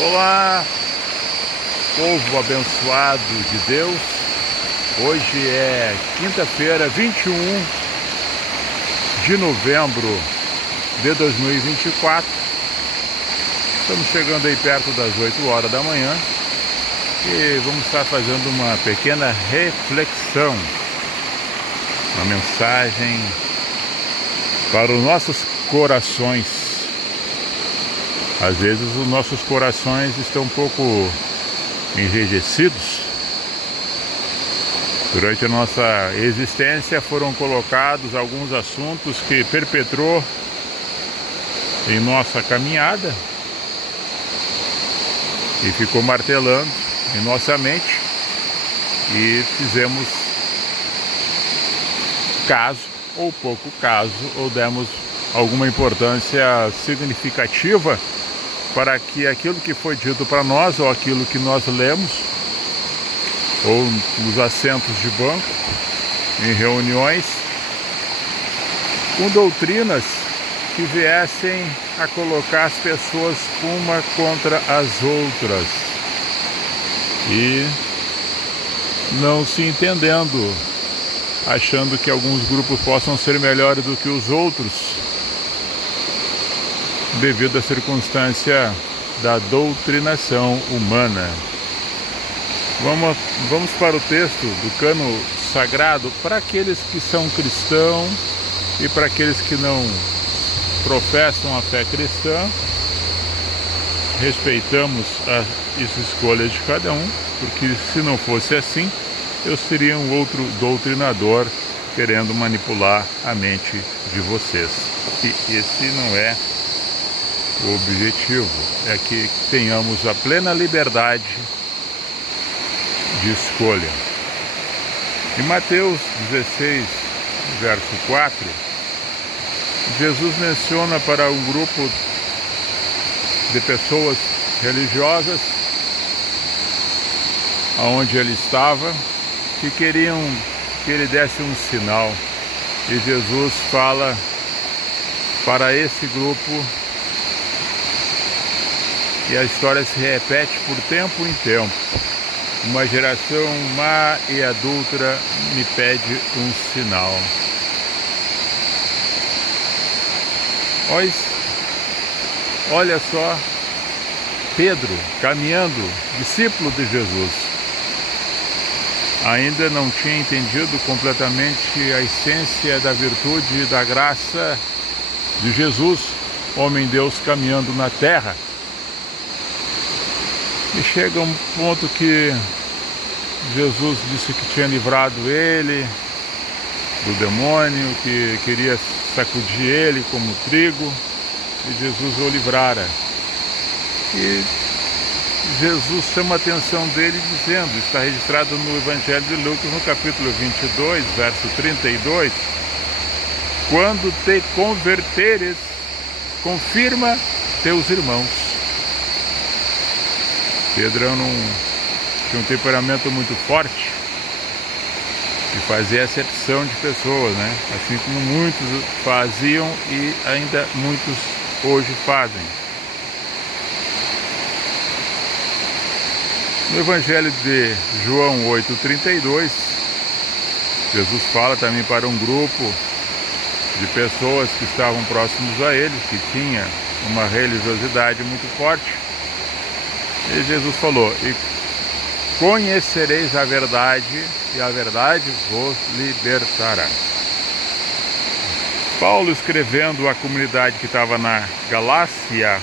Olá, povo abençoado de Deus. Hoje é quinta-feira, 21 de novembro de 2024. Estamos chegando aí perto das 8 horas da manhã e vamos estar fazendo uma pequena reflexão, uma mensagem para os nossos corações. Às vezes os nossos corações estão um pouco enrijecidos. Durante a nossa existência foram colocados alguns assuntos que perpetrou em nossa caminhada e ficou martelando em nossa mente, e fizemos caso ou pouco caso, ou demos alguma importância significativa para que aquilo que foi dito para nós, ou aquilo que nós lemos, ou nos assentos de banco, em reuniões, com doutrinas que viessem a colocar as pessoas uma contra as outras e não se entendendo, achando que alguns grupos possam ser melhores do que os outros, devido à circunstância da doutrinação humana. Vamos para o texto do cano sagrado para aqueles que são cristãos e para aqueles que não professam a fé cristã. Respeitamos as escolhas de cada um, porque se não fosse assim, eu seria um outro doutrinador querendo manipular a mente de vocês. E esse não é o objetivo, é que tenhamos a plena liberdade de escolha. Em Mateus 16, verso 4, Jesus menciona para um grupo de pessoas religiosas aonde ele estava, que queriam que ele desse um sinal, e Jesus fala para esse grupo, e a história se repete por tempo em tempo. Uma geração má e adúltera me pede um sinal. Olha só, Pedro caminhando, discípulo de Jesus, ainda não tinha entendido completamente a essência da virtude e da graça de Jesus, homem-deus caminhando na terra. E chega um ponto que Jesus disse que tinha livrado ele do demônio, que queria sacudir ele como trigo, e Jesus o livrara. E Jesus chama a atenção dele dizendo, está registrado no Evangelho de Lucas, no capítulo 22, verso 32, quando te converteres, confirma teus irmãos. Pedro tinha um temperamento muito forte e fazia acepção de pessoas, né? Assim como muitos faziam e ainda muitos hoje fazem. No Evangelho de João 8,32, Jesus fala também para um grupo de pessoas que estavam próximos a ele, que tinha uma religiosidade muito forte. E Jesus falou, e conhecereis a verdade, e a verdade vos libertará. Paulo, escrevendo à comunidade que estava na Galácia,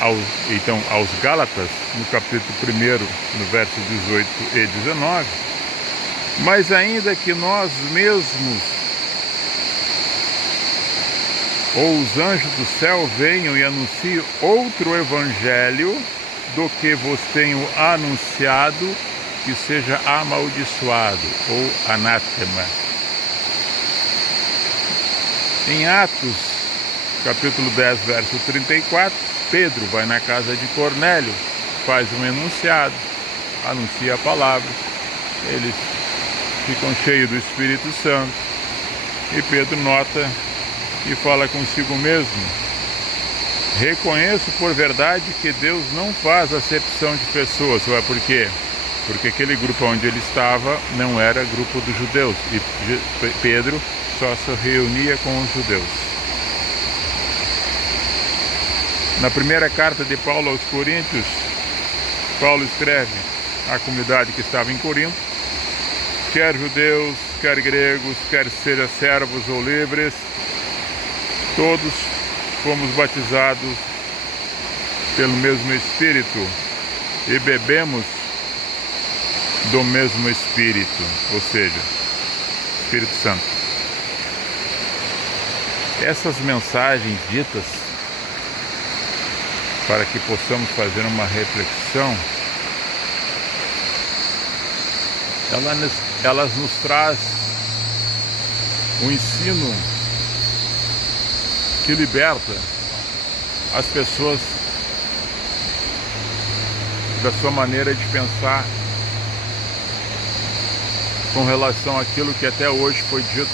aos Gálatas, no capítulo 1, no verso 18 e 19, mas ainda que nós mesmos ou os anjos do céu venham e anunciem outro evangelho do que vos tenho anunciado, que seja amaldiçoado ou anátema. Em Atos, capítulo 10, verso 34, Pedro vai na casa de Cornélio, faz um enunciado, anuncia a palavra, eles ficam cheios do Espírito Santo, e Pedro nota e fala consigo mesmo, Reconheço por verdade que Deus não faz acepção de pessoas. Por quê? Porque aquele grupo onde ele estava não era grupo dos judeus. E Pedro só se reunia com os judeus. Na primeira carta de Paulo aos Coríntios, Paulo escreve à comunidade que estava em Corinto: quer judeus, quer gregos, quer sejam servos ou livres, todos fomos batizados pelo mesmo Espírito e bebemos do mesmo Espírito, ou seja, Espírito Santo. Essas mensagens ditas para que possamos fazer uma reflexão, elas nos traz um ensino que liberta as pessoas da sua maneira de pensar com relação àquilo que até hoje foi dito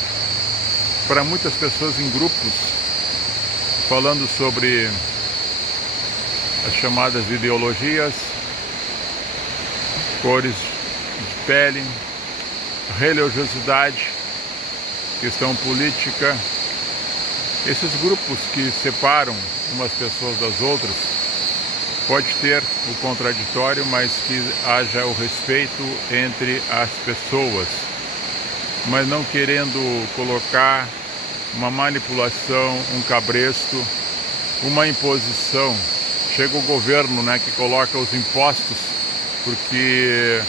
para muitas pessoas em grupos, falando sobre as chamadas ideologias, cores de pele, religiosidade, questão política. Esses grupos que separam umas pessoas das outras, pode ter o contraditório, mas que haja o respeito entre as pessoas, mas não querendo colocar uma manipulação, um cabresto, uma imposição. Chega o governo, que coloca os impostos, porque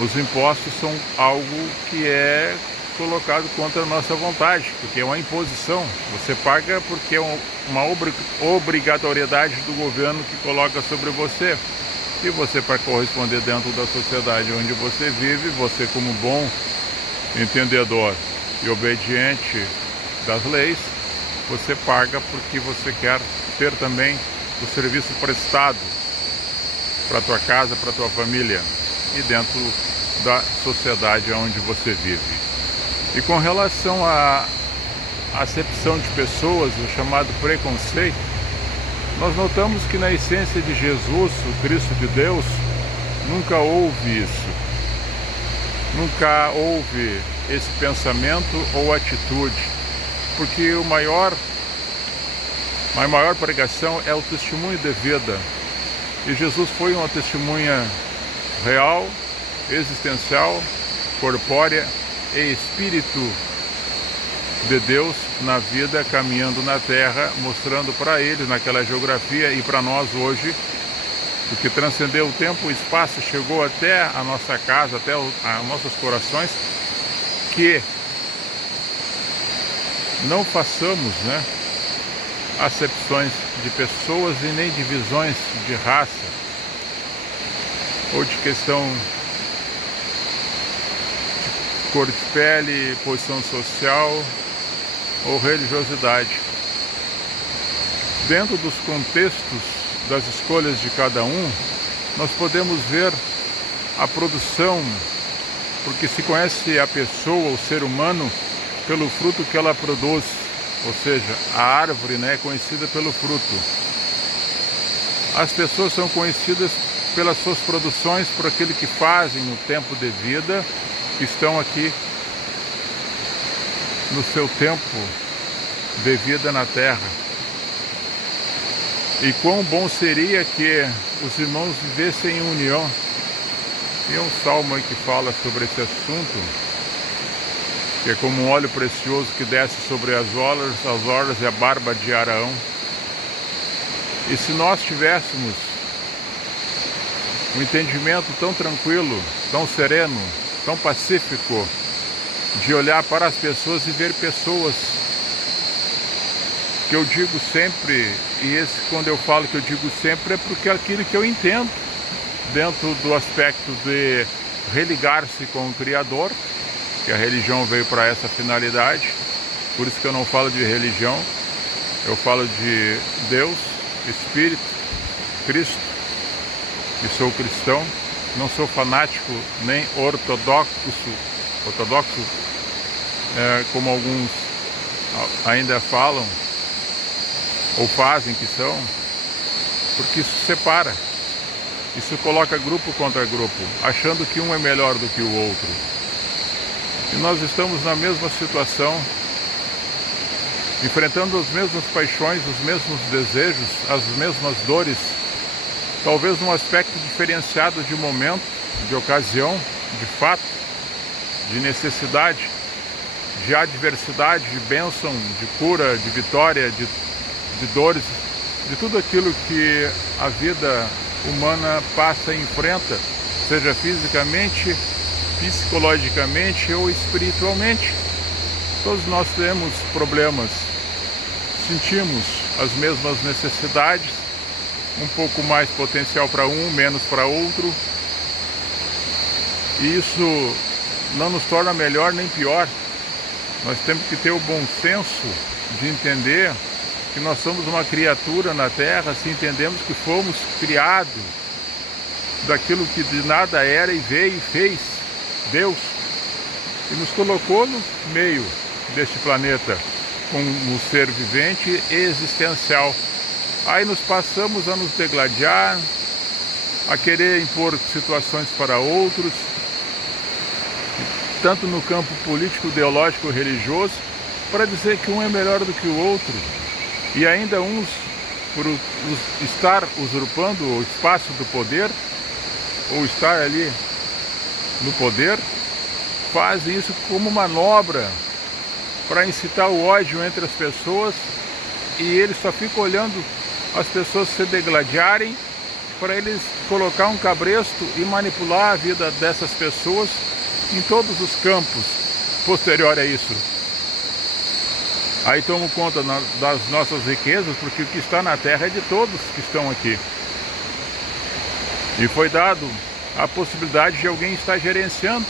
os impostos são algo que é colocado contra a nossa vontade, porque é uma imposição. Você paga porque é uma obrigatoriedade do governo que coloca sobre você. E você, para corresponder dentro da sociedade onde você vive, você, como bom entendedor e obediente das leis, você paga porque você quer ter também o serviço prestado para a tua casa, para a tua família e dentro da sociedade onde você vive. E com relação à acepção de pessoas, o chamado preconceito, nós notamos que na essência de Jesus, o Cristo de Deus, nunca houve isso. Nunca houve esse pensamento ou atitude, porque a maior pregação é o testemunho de vida. E Jesus foi uma testemunha real, existencial, corpórea e Espírito de Deus na vida, caminhando na terra, mostrando para eles naquela geografia e para nós hoje, porque transcendeu o tempo, o espaço, chegou até a nossa casa, até os nossos corações, que não façamos acepções de pessoas e nem divisões de raça ou de questão de cor de pele, posição social ou religiosidade. Dentro dos contextos das escolhas de cada um, nós podemos ver a produção, porque se conhece a pessoa, o ser humano, pelo fruto que ela produz, ou seja, a árvore é conhecida pelo fruto. As pessoas são conhecidas pelas suas produções, por aquilo que fazem no tempo de vida, que estão aqui no seu tempo de vida na terra. E quão bom seria que os irmãos vivessem em união. Tem um salmo aí que fala sobre esse assunto, que é como um óleo precioso que desce sobre as orlas e a barba de Araão. E se nós tivéssemos um entendimento tão tranquilo, tão sereno, tão pacífico, de olhar para as pessoas e ver pessoas, que eu digo sempre, e esse quando eu falo que eu digo sempre é porque é aquilo que eu entendo, dentro do aspecto de religar-se com o Criador, que a religião veio para essa finalidade, por isso que eu não falo de religião, eu falo de Deus, Espírito, Cristo, e sou cristão, não sou fanático nem ortodoxo, como alguns ainda falam, ou fazem que são, porque isso separa. Isso coloca grupo contra grupo, achando que um é melhor do que o outro. E nós estamos na mesma situação, enfrentando as mesmas paixões, os mesmos desejos, as mesmas dores, talvez num aspecto diferenciado de momento, de ocasião, de fato, de necessidade, de adversidade, de bênção, de cura, de vitória, de dores, de tudo aquilo que a vida humana passa e enfrenta, seja fisicamente, psicologicamente ou espiritualmente. Todos nós temos problemas, sentimos as mesmas necessidades, um pouco mais potencial para um, menos para outro. E isso não nos torna melhor nem pior. Nós temos que ter o bom senso de entender que nós somos uma criatura na Terra, se entendemos que fomos criados daquilo que de nada era e veio e fez Deus, e nos colocou no meio deste planeta como um ser vivente e existencial. Aí nos passamos a nos degladiar, a querer impor situações para outros, tanto no campo político, ideológico, religioso, para dizer que um é melhor do que o outro. E ainda uns, por estar usurpando o espaço do poder, ou estar ali no poder, fazem isso como manobra para incitar o ódio entre as pessoas, e eles só ficam olhando as pessoas se degladiarem para eles colocar um cabresto e manipular a vida dessas pessoas em todos os campos posterior a isso. Aí tomam conta das nossas riquezas, porque o que está na terra é de todos que estão aqui. E foi dado a possibilidade de alguém estar gerenciando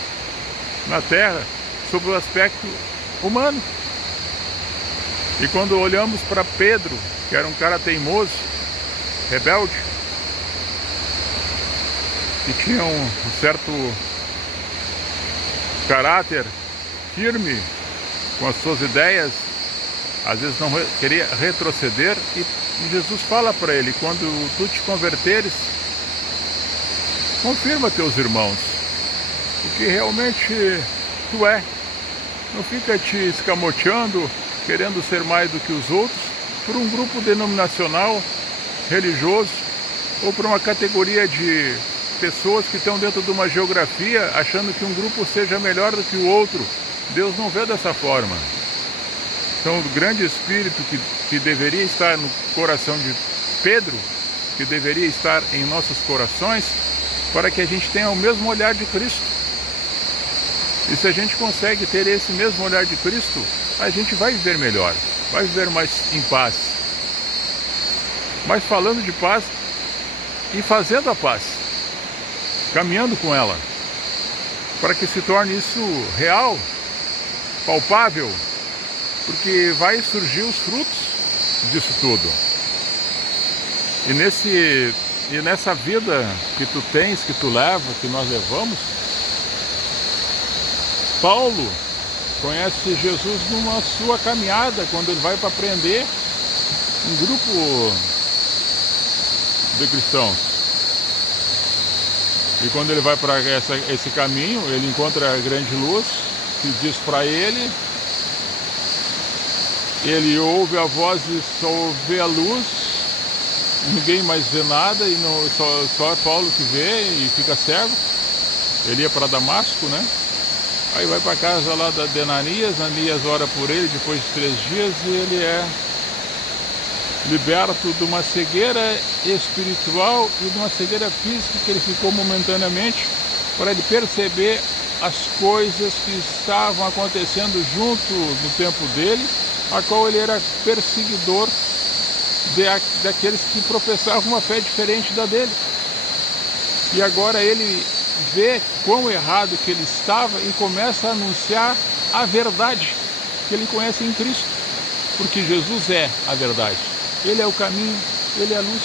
na terra sob o aspecto humano. E quando olhamos para Pedro, que era um cara teimoso, rebelde, que tinha um certo caráter firme com as suas ideias, às vezes não queria retroceder, e Jesus fala para ele: quando tu te converteres, confirma teus irmãos, o que realmente tu é. Não fica te escamoteando, querendo ser mais do que os outros, por um grupo denominacional, religioso, ou por uma categoria de pessoas que estão dentro de uma geografia, achando que um grupo seja melhor do que o outro. Deus não vê dessa forma. Então, o grande espírito que deveria estar no coração de Pedro, que deveria estar em nossos corações, para que a gente tenha o mesmo olhar de Cristo. E se a gente consegue ter esse mesmo olhar de Cristo, a gente vai viver melhor, vai viver mais em paz. Mas falando de paz e fazendo a paz, caminhando com ela, para que se torne isso real, palpável, porque vai surgir os frutos disso tudo. E nessa vida que tu tens, que tu leva, que nós levamos, Paulo conhece Jesus numa sua caminhada, quando ele vai para prender um grupo de cristãos. E quando ele vai para esse caminho, ele encontra a grande luz, que diz para ele ouve a voz e só vê a luz, ninguém mais vê nada, e só é Paulo que vê e fica cego. Ele ia para Damasco, né? Aí vai para casa lá de Ananias ora por ele depois de 3 dias, e ele é liberto de uma cegueira espiritual e de uma cegueira física que ele ficou momentaneamente, para ele perceber as coisas que estavam acontecendo junto no tempo dele, a qual ele era perseguidor daqueles que professavam uma fé diferente da dele. E agora ele vê quão errado que ele estava e começa a anunciar a verdade que ele conhece em Cristo, porque Jesus é a verdade, Ele é o caminho, Ele é a luz.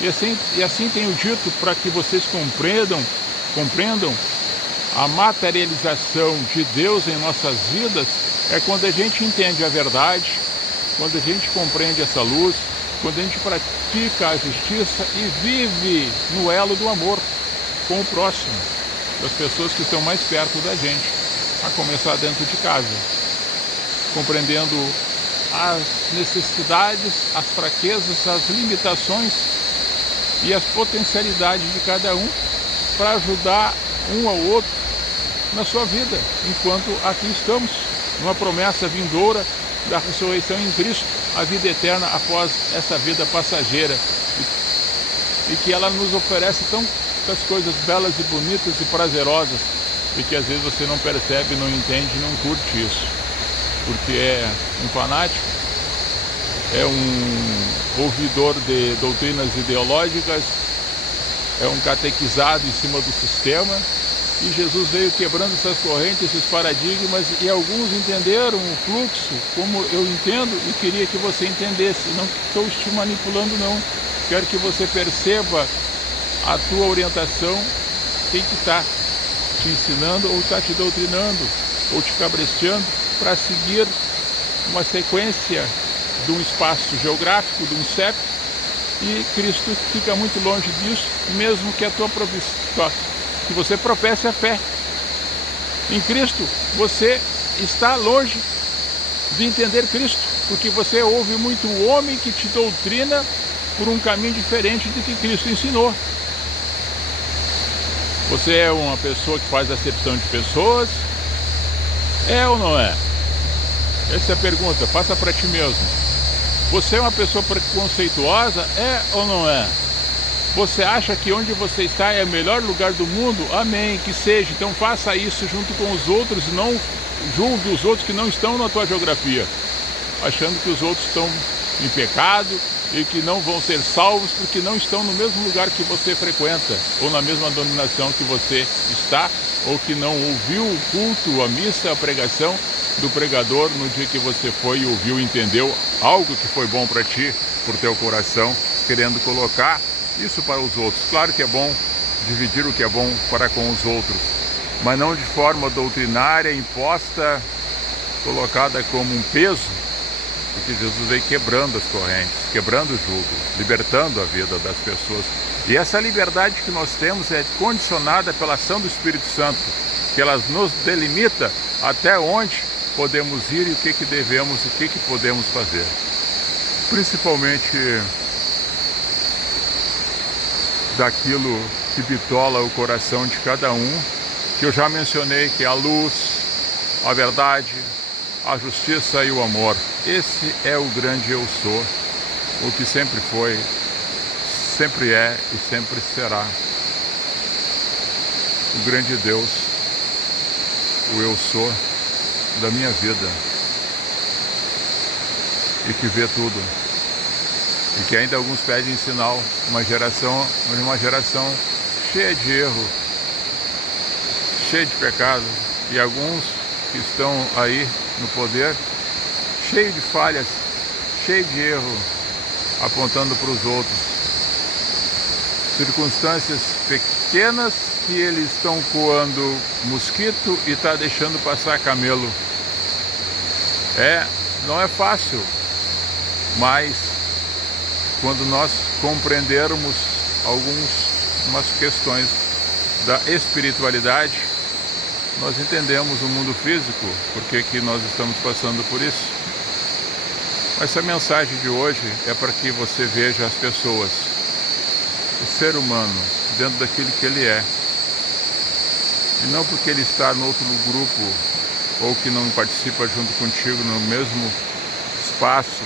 E assim tenho dito, para que vocês compreendam a materialização de Deus em nossas vidas, é quando a gente entende a verdade, quando a gente compreende essa luz, quando a gente pratica a justiça e vive no elo do amor com o próximo, das pessoas que estão mais perto da gente, a começar dentro de casa, compreendendo as necessidades, as fraquezas, as limitações e as potencialidades de cada um para ajudar um ao outro na sua vida, enquanto aqui estamos, numa promessa vindoura da ressurreição em Cristo, a vida eterna após essa vida passageira, e que ela nos oferece tantas coisas belas e bonitas e prazerosas, e que às vezes você não percebe, não entende, não curte isso, porque é um fanático, é um ouvidor de doutrinas ideológicas, é um catequizado em cima do sistema. E Jesus veio quebrando essas correntes, esses paradigmas, e alguns entenderam o fluxo como eu entendo e queria que você entendesse. Não estou te manipulando, não. Quero que você perceba a tua orientação, quem que está te ensinando ou está te doutrinando ou te cabresteando para seguir uma sequência de um espaço geográfico, de um CEP, e Cristo fica muito longe disso, mesmo que a tua que você professe a fé. Em Cristo, você está longe de entender Cristo, porque você ouve muito o homem que te doutrina por um caminho diferente do que Cristo ensinou. Você é uma pessoa que faz acepção de pessoas? É ou não é? Essa é a pergunta, faça para ti mesmo. Você é uma pessoa preconceituosa? É ou não é? Você acha que onde você está é o melhor lugar do mundo? Amém, que seja. Então faça isso junto com os outros e não julgue os outros que não estão na tua geografia, achando que os outros estão em pecado e que não vão ser salvos porque não estão no mesmo lugar que você frequenta, ou na mesma denominação que você está, ou que não ouviu o culto, a missa, a pregação do pregador no dia que você foi e ouviu e entendeu algo que foi bom para ti, por teu coração, querendo colocar isso para os outros. Claro que é bom dividir o que é bom para com os outros, mas não de forma doutrinária, imposta, colocada como um peso, porque Jesus veio quebrando as correntes, quebrando o jugo, libertando a vida das pessoas. E essa liberdade que nós temos é condicionada pela ação do Espírito Santo, que ela nos delimita até onde podemos ir e o que devemos, o que podemos fazer. Principalmente daquilo que bitola o coração de cada um, que eu já mencionei, que é a luz, a verdade, a justiça e o amor. Esse é o grande eu sou, o que sempre foi, sempre é e sempre será. O grande Deus, o eu sou da minha vida, e que vê tudo. E que ainda alguns pedem sinal, uma geração cheia de erro, cheia de pecado, e alguns que estão aí no poder, cheio de falhas, cheio de erro, apontando para os outros. Circunstâncias pequenas que eles estão coando mosquito e está deixando passar camelo. Não é fácil, mas quando nós compreendermos algumas questões da espiritualidade, nós entendemos o mundo físico, porque que nós estamos passando por isso. Mas essa mensagem de hoje é para que você veja as pessoas, o ser humano, dentro daquilo que ele é. E não porque ele está no outro grupo, ou que não participa junto contigo no mesmo espaço,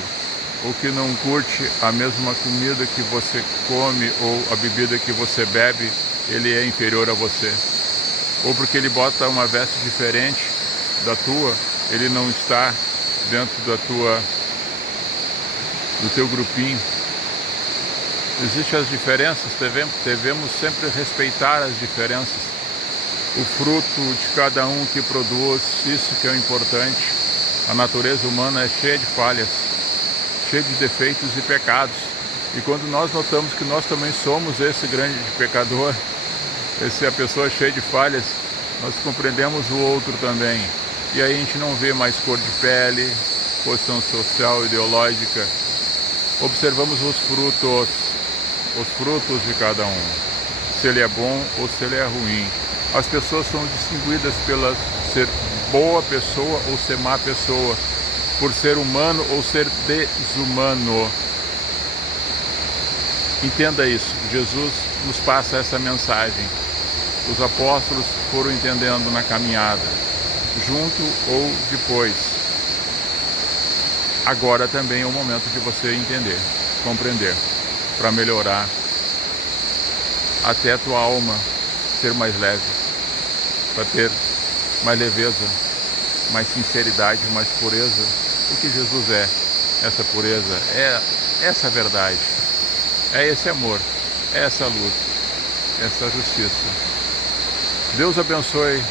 ou que não curte a mesma comida que você come ou a bebida que você bebe, ele é inferior a você. Ou porque ele bota uma veste diferente da tua, ele não está dentro do teu grupinho. Existem as diferenças, devemos sempre respeitar as diferenças. O fruto de cada um que produz, isso que é o importante. A natureza humana é cheia de falhas, cheia de defeitos e pecados. E quando nós notamos que nós também somos esse grande pecador, a pessoa cheia de falhas, nós compreendemos o outro também. E aí a gente não vê mais cor de pele, posição social, ideológica. observamos os frutos de cada um, se ele é bom ou se ele é ruim. As pessoas são distinguidas pela ser boa pessoa ou ser má pessoa, por ser humano ou ser desumano. Entenda isso, Jesus nos passa essa mensagem. Os apóstolos foram entendendo na caminhada, junto ou depois. Agora também é o momento de você entender, compreender, para melhorar, até a tua alma ser mais leve, para ter mais leveza, mais sinceridade, mais pureza. O que Jesus é, essa pureza, é essa verdade, é esse amor, é essa luz, essa justiça. Deus abençoe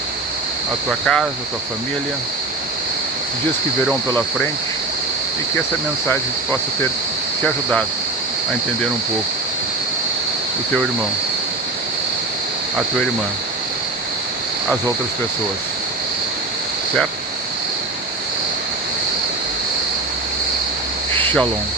a tua casa, a tua família, os dias que virão pela frente, e que essa mensagem possa ter te ajudado a entender um pouco o teu irmão, a tua irmã, as outras pessoas, certo? Shalom.